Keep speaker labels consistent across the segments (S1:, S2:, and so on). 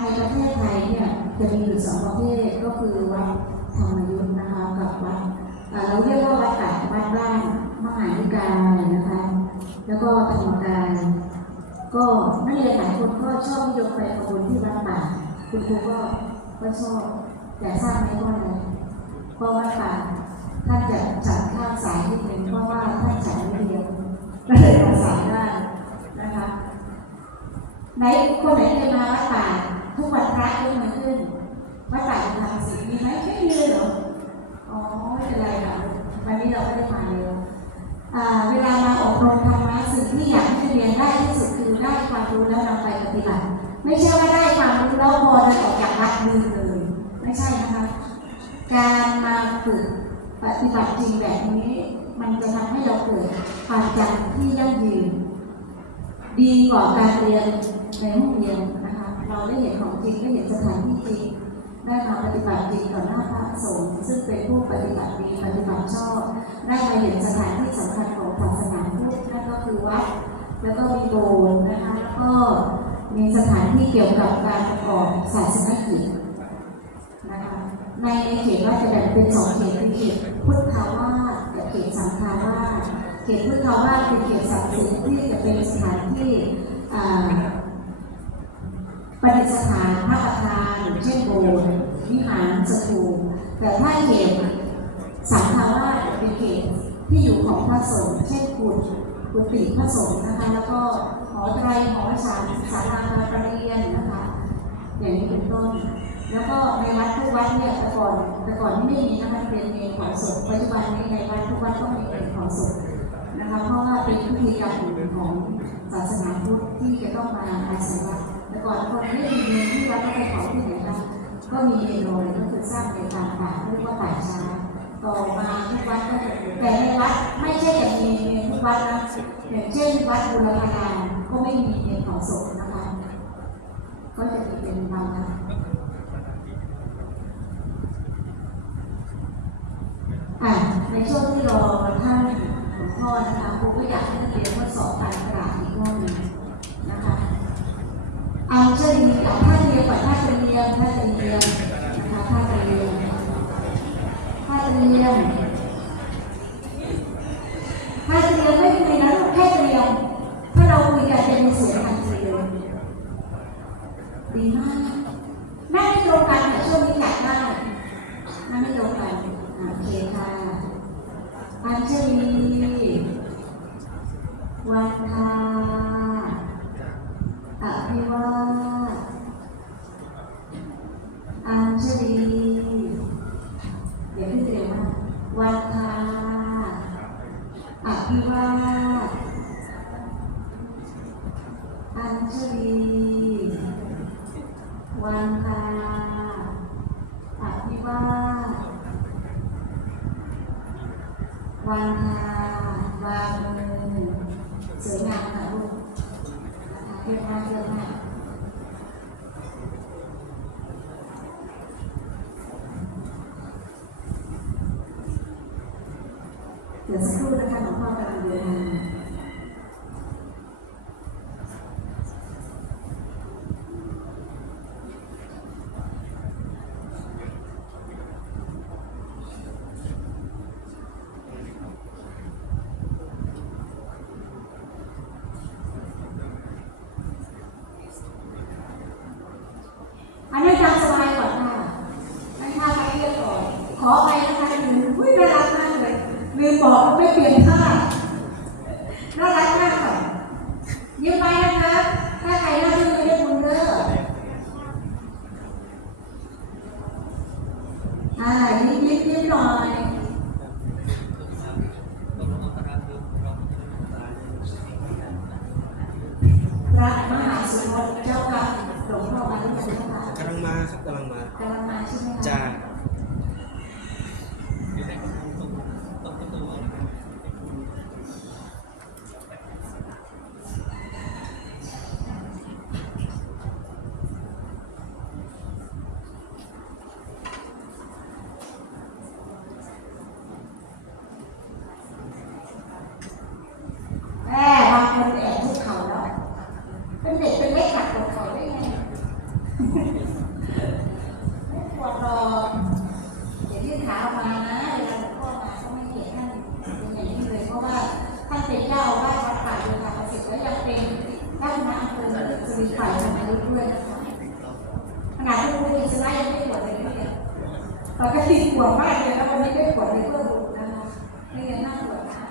S1: ในประเทศไทยเนี่ยจะมีอยู่สองประเภทก็คือวัดธรรมยุทธ์นะคะกับวัดเราเรียกว่าวัดป่าวัดบ้านมหานิกายนะคะ แล้วก็ธรรมกายก็นักเรียนหลายคนก็ชอบนิยมไปทำบุญที่วัดป่าคุณครูก็ก็ชอบแต่ทราบไหมว่าอะไรเพราะวัดป่าท่านจะจัดข้าวสายนิดนึงเพราะว่าท่านฉันไม่เดียวก็เลยมาสายได้นะคะไหนคนไหนเคยมาวัดป่า วันพระยกมือขึ้นวัดป่าทางสีมีไหมไม่มีเลยเหรอ อ๋อไม่เป็นไรค่ะวันนี้เราไม่ได้มาเลยอ่าเวลามาอบรมธรรมะสิ่งที่อยากให้เรียนได้ที่สุดคือได้ความรู้แล้วนำไปปฏิบัติ ไม่ใช่ว่าได้ความรู้แล้วพอเดินออกจากวัดลืมเลย ไม่ใช่นะคะ การมาฝึกปฏิบัติจริงแบบนี้ มันจะทำให้เราเกิดความจำที่ยั่งยืน ดีกว่าการเรียนในห้องเรียน เราได้เห็นของจริงได้เห็นสถานที่จริงได้มาปฏิบัติจริงต่อหน้าพระสงฆ์ซึ่งเป็นผู้ปฏิบัติดีปฏิบัติชอบ ได้มาเห็นสถานที่สำคัญของศาสนาพุทธนั่นก็คือวัดแล้วก็มีโบสถ์นะคะแล้วก็มีสถานที่เกี่ยวกับการประกอบศาสนกิจนะคะในเขตว่าจะแบ่งเป็นสองเขตคือเขตพุทธาวาสกับเขตสังฆาวาสเขตพุทธาวาสคือเขตศักดิ์สิทธิ์ที่จะเป็นสถานที่ ดิษฐานพระประธานเช่นโบสถ์วิหารสถูปแต่ถ้าเขตสังฆาวาสเป็นเขตที่อยู่ของพระสงฆ์เช่นกุฏกุฏิพระสงฆ์นะคะแล้วก็หอไตรหอฉันศาลาการประเรียนนะคะอย่างนี้เป็นต้น แล้วก็ในวัดทุกวัดเนี่ยแต่ก่อนแต่ก่อนที่ไม่มีนะคะเป็นเมนของสงฆ์ปัจจุบันนี้ในวัดทุกวัดต้องมีเมนของสงฆ์นะคะเพราะว่าเป็นพิธีกรรมของศาสนาพุทธที่จะต้องมาอาศัยวัด แต่ก่อนคนไม่มีเมนที่วัดก็ไปเผาที่ไหนคะก็มีเมนโดยก็คือสร้างในตามป่าเรียกว่าป่าช้าต่อมาทุกวัดก็จะแต่ในวัดไม่ใช่อย่างมีเมนทุกวัดนะอย่างเช่นวัดบุรพาการก็ไม่มีเมนของสงฆ์นะคะ ก็จะมีเป็นบางอะในช่วงที่รอท่านหลวงพ่อนะคะครูก็อยากให้นักเรียนทดสอบการกราบอีกรอบหนึ่งน เอาเช่นนี้กับท่าเรียงกับท่านเรียงท่านเรียงนะคะท่านเรียงท่านเรียงท่านเรียนไม่คุยนะลูกแค่เรียนถ้าเราคุยกันจะมีเสียงทันทีเลยดีมากแม่ไม่ตรงกันแต่ช่วงนี้อยากได้ นั่นไม่ตรงกันอะโอเคค่ะ อัญชลีวันทาอภิวาส อัญชลีอย่เพิ่งเร็วมาวันทาอภิวา กติปวดมากเลยแล้ววันนี้ไม่ปวดเลยเพื่อบุญนะคะไม่งั้นน่าปวดนะ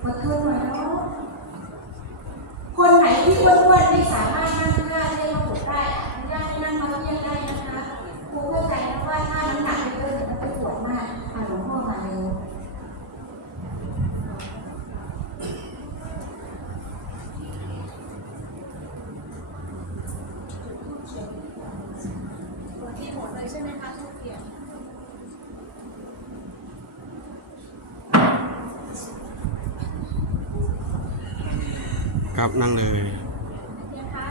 S1: ปวดทนหน่อยเนาะคนไหนที่อ้วนๆไม่สามารถนั่งท่าได้ระบบได้อนุญาตให้นั่งมาเพียงได้นะคะครูเข้าใจนะว่าถ้าน้ำหนักเยอะๆเนี่ยมันจะปวดมากอะหลวงพ่อมาเร็ว
S2: ตัวที่หมดเลยใช่ไหมคะทุกเทียน
S3: ครับนั่งเลย
S2: เทียนคะ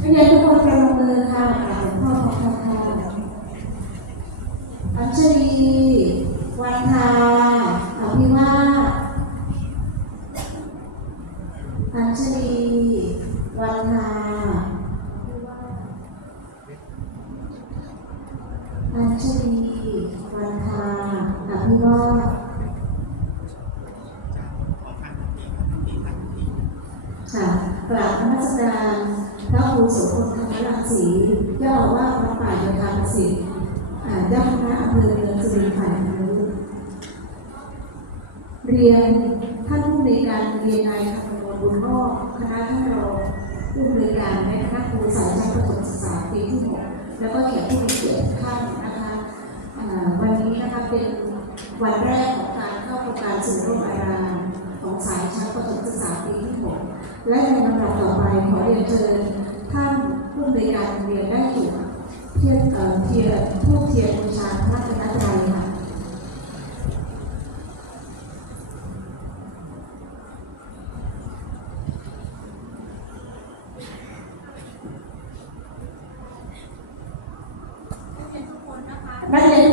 S1: นักเรียนทุกคนประนมมือค่ะกราบหลวงพ่อพระค่ะอัญชลีวันทาอภิวาสอัญชลีวันทาอัญชลีวันทาอภิวาส ค่ะกราบนมัสการพระครูโสพลธรรมรังสี เจ้าอาวาสวัดป่าโยธาประสิทธิ์อ่าเจ้าคณะอำเภอเมืองสุรินทร์ฝ่ายธรรมยุเรียนท่านผู้ในการเรียนนายธรรมโนบุญนอกคณะท่านรองผู้ในการในคณะครูสายชั้นประถมศึกษาปีที่หกแล้วก็แขกผู้มีเกียรติท่านนะคะวันนี้นะคะเป็นวันแรกของการเข้าโครงการสู่ร่มอารามของสายชั้นประถมศึกษาปีที่หกและในลำดับต่อไปขอเรียนเชิญท่าน ผู้ในวยการโรงเรียนได้ถูกเทียนเอ่อเทียนผู้เทียนบูชาพระรัตนตรัยค่ะ
S2: นักเรียนทุกคนนะคะ
S1: นักเรียนทุกคนประน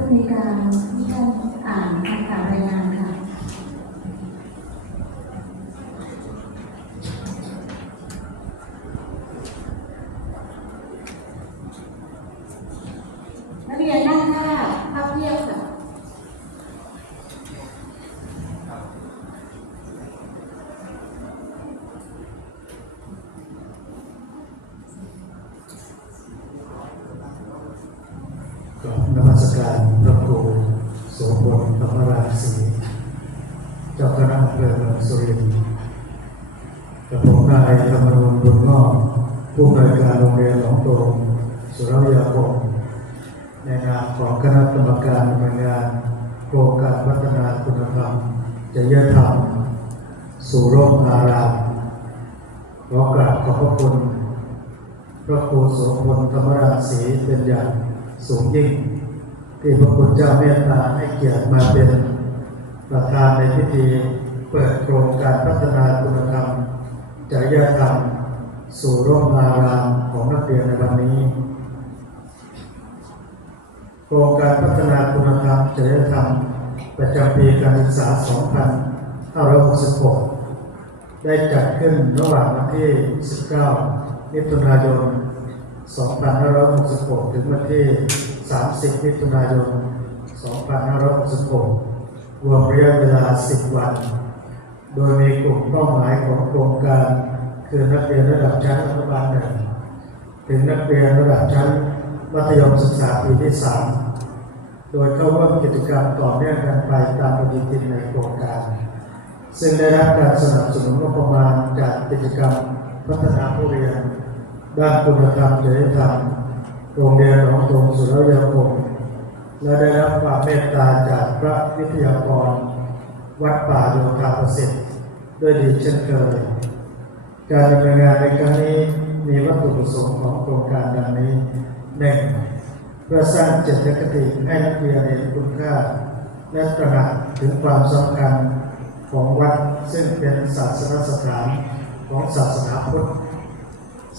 S1: เชิญท่านผู้มีการที่ท่ารอ่านคำกาวรายงานค่ะ นักเรียนนั่งท่าพับเพียบค่ะ
S4: กับ นมัสการพระครูโสพลธรรมราชีเจ้าคณะอำเภอเมืองสุรินทร์กับผมนายธรรมรงบุญงอกผู้อำนวยการโรงเรียนหนองตรงสุรวิทยาคมในนามของคณะกรรมการดำเนินงานโครงการพัฒนาคุณธรรมจริยธรรม สู่ร่มอารามขอกราบขอบพระคุณพระครูโสพลธรรมราชีเป็นอย่างสูงยิ่ง ที่พระคุณเจ้าเมตตาให้เกียรติมาเป็นประธานในพิธีเปิดโครงการพัฒนาคุณธรรมจริยธรรม สู่ร่มอารามของนักเรียนในวันนี้ โครงการพัฒนาคุณธรรมจริยธรรม ประจำปีการศึกษา 2566 ได้จัดขึ้นระหว่างวันที่ 19 มิถุนายน 2566 ถึงวันที่ 30 มิถุนายน 2566รวมระยะเวลา 10 วัน โดยมีกลุ่มเป้าหมายของโครงการคือนักเรียนระดับชั้นอนุบาลหนึ่งถึงนักเรียนระดับชั้นมัธยมศึกษาปีที่สามโดยเข้าร่วมกิจกรรมต่อเนื่องกันไปตามปฏิทินในโครงการ ซึ่งได้รับการสนับสนุนงบประมาณจากกิจกรรมพัฒนาผู้เรียน ด้านคุณธรรมจริยธรรม รงเรียนหนองตรงสุรยาคมและได้รับความเมตตาจากพระวิทยากร วัดป่าโยธาประสิทธิ์ด้วยดีเช่นเคย การดำเนินงานในครั้งนี้มีวัตถุประสงค์ของโครงการดังนี้หนึ่งเพื่อสร้างเจตคติให้นักเรียนเห็นคุณค่า และตระหนักถึงความสำคัญของวัดซึ่งเป็นศาสนสถานของศาสนาพุทธ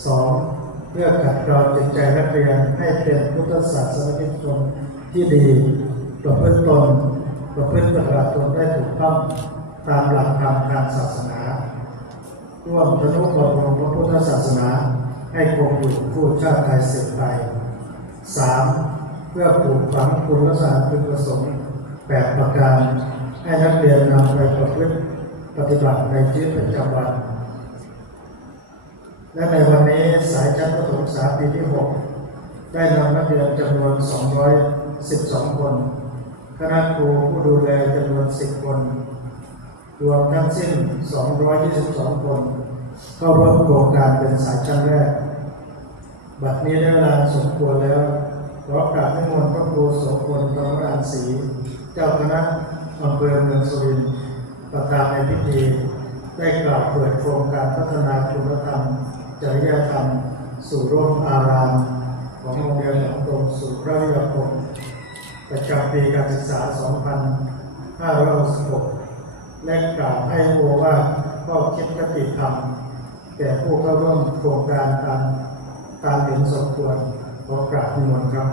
S4: สอง เพื่อขัดเกลาจิตใจนักเรียนให้เป็นพุทธศาสนิกชนที่ดีประพฤติตนประพฤติปฏิบัติตนได้ถูกต้องตามหลักธรรมทางศาสนาร่วมทนุบำรุงพระพุทธศาสนาให้คงอยู่คู่ชาติไทยสืบไปสามเพื่อปลูกฝังคุณลักษณะพึงประสงค์แปดประการ ให้นักเรียนนำไปประพฤติปฏิบัติในชีวิตประจำวัน และในวันนี้สายชั้นประถมศึกษาปีที่ 6 ได้นำนักเรียนจำนวน 212 คน คณะครูผู้ดูแลจำนวน 10 คน รวมทั้งสิ้น 222 คน เข้าร่วมโครงการเป็นสายชั้นแรก บัดนี้ได้เวลาสมควรแล้วขอกราบนิมนต์พระครูโสพลธรรมรานศรีเจ้าคณะอำเภอเมืองสุรินทร์ประธานในพิธีได้กล่าวเปิดโครงการพัฒนาคุณธรรม จริยธรรม สู่ร่วมอาราม ของโรงเรียนหลวงตรงสู่พระวิทยาคมประจำปีการศึกษา 2566และกล่าวให้โอว่าข้อคิดคติธรรมแก่ผู้เข้าร่วมโครงการตามตามเห็นสมควรขอกราบนิมนต์ครับ